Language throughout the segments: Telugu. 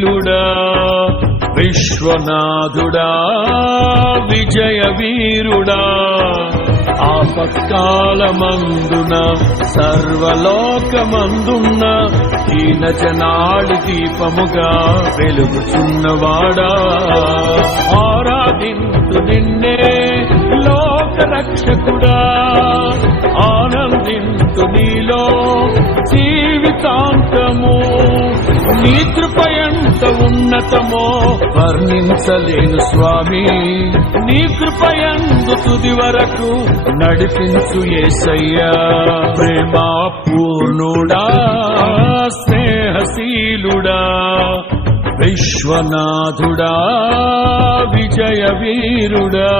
స్నేహశీలుడా విశ్వనాథుడా విజయ వీరుడా ఆపత్కాలమందున సర్వలోకమందున్న దీన జనాళి దీపముగా వెలుగుచున్నవాడా ఆరాధింతు నిన్నే లోకరక్షకుడా ఆనందింతు నీలో జీవితాంతము నీ కృప ఎంత ఉన్నతమో వర్ణించలేను స్వామి నీ కృప యందు తుది వరకు నడిపించు యేసయ్యా ప్రేమా పూర్ణుడా స్నేహశీలుడా విశ్వనాథుడా విజయ వీరుడా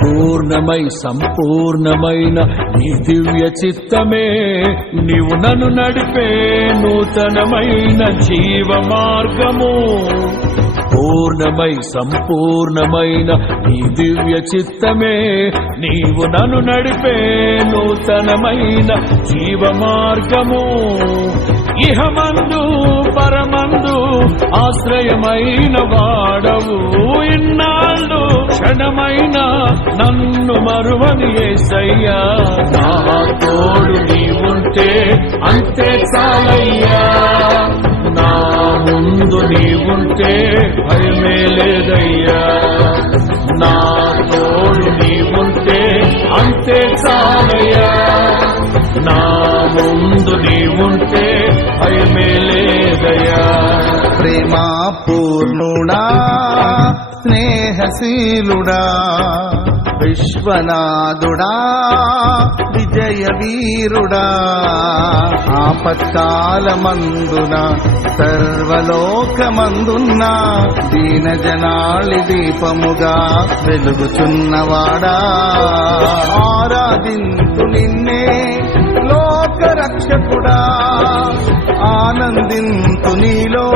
పూర్ణమై సంపూర్ణమైన నీ దివ్య చిత్తమే నీవు నన్ను నడిపే నూతనమైన జీవ మార్గము పూర్ణమై సంపూర్ణమైన నీ దివ్య చిత్తమే నీవు నన్ను నడిపే నూతనమైన జీవ మార్గము ఇహమందు పరమందు ఆశ్రయమైన వాడవు ఇన్నాళ్ళు క్షణమైన నన్ను మరువని యేసయ్యా నా తోడు నీవుంటే అంతే చాలయ్యా నా ముందు నీవుంటే భయమే లేదయ్యా నా తోడు నీవుంటే అంతే చాలయ్యా నా ముందు నీవుంటే భయమే లేదయ్యా ప్రేమా పూర్ణుడా స్నేహశీలుడా విశ్వనాథుడా విజయ వీరుడా ఆపత్కాలమందున సర్వలోకమందున్న దీన జనాళి దీపముగా వెలుగుచున్నవాడా ఆరాధింతు నిన్నే లోకరక్షకుడా ఆనందింతు నీలో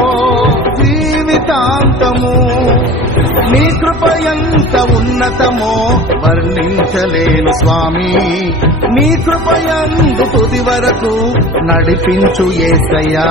జీవితాంతము నీ కృప ఎంత ఉన్నతమో వర్ణించలేను స్వామి నీ కృప యందు తుది వరకు నడిపించు యేసయ్యా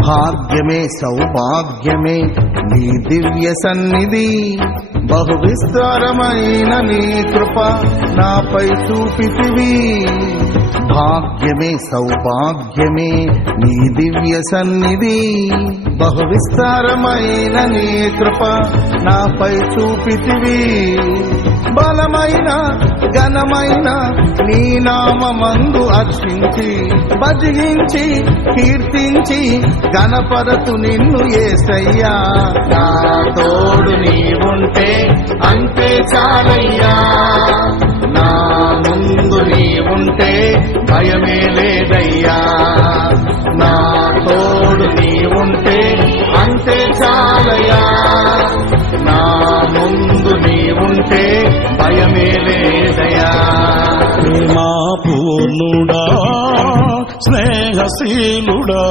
భాగ్యమే సౌభాగ్యమే నీ దివ్య సన్నిధి బహు విస్తారమైన నీ కృప నాపై చూపితివి భాగ్యమే సౌభాగ్యమే నీ దివ్య సన్నిధి బహు విస్తారమైన నీ కృప నాపై చూపితివి బలమైన ఘనమైన నీ నామమందు అర్చించి భజించి కీర్తించి గణపరతు నిన్ను యేసయ్యా నా తోడు నీవుంటే అంతే చాలయ్యా నా ముందు నీవుంటే భయమే లేదయ్యా నా తోడు పూర్ణుడా స్నేహశీలుడా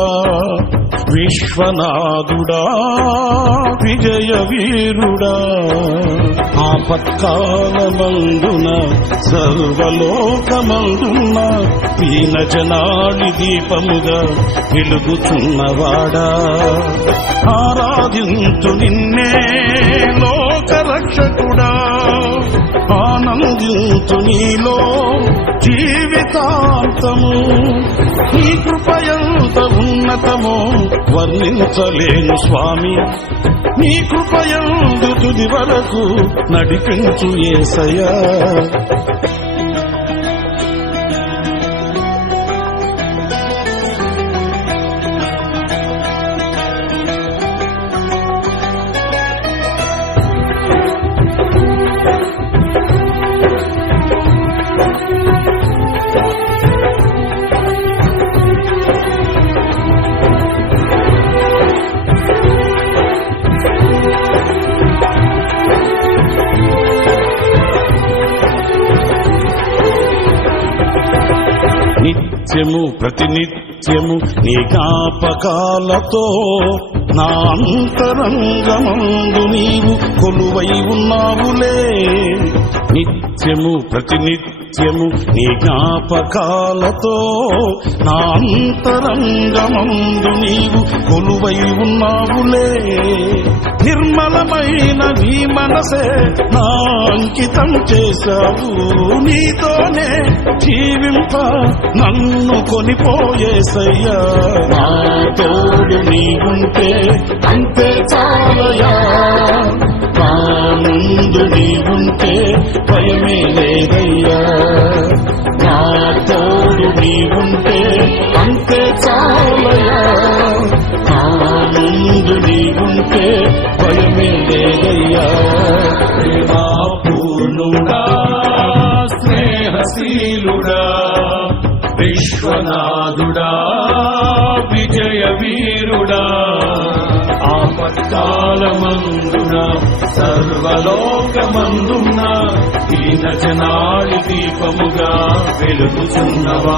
విశ్వనాథుడా విజయ వీరుడా ఆపత్కాలమందున సర్వలోకమందున దీనజనాళి దీపముగా వెలుగుచున్నవాడా ఆరాధించు నిన్నే లోకరక్షకుడా ఆనందించు నీలో జీవితాంతము నీ కృపయంత ఉన్నతమో వర్ణించలేను స్వామి నీ కృపయందు తుది వరకు నడిపించు యేసయ్యా నిత్యము ప్రతినిత్యము నీ జ్ఞాపకాలతో నా అంతరంగమందు నీవు కొలువై ఉన్నావులే నిత్యము ప్రతినిత్యము నీ జ్ఞాపకాలతో నా అంతరంగమందు నీవు కొలువై ఉన్నావులే నిర్మలమైన నీ మనసే నా అంకితం చేశావు నీతోనే జీవింప నన్ను కొనిపోయేసయ్యా నా తోడు నీవుంటే అంతే చాలయా నా ముందు నీవుంటే భయమే లేదయ్యా నా తోడు నీవుంటే అంతే చాలయా నా ముందు నీవుంటే భయమే లేదయ్యా ప్రేమా పూర్ణుడా స్నేహశీలుడా విశ్వనాథుడా విజయ వీరుడా ఆపత్కాలమందున సర్వలోకమందున దీనజనాళి దీపముగా వెలుగుచున్నవా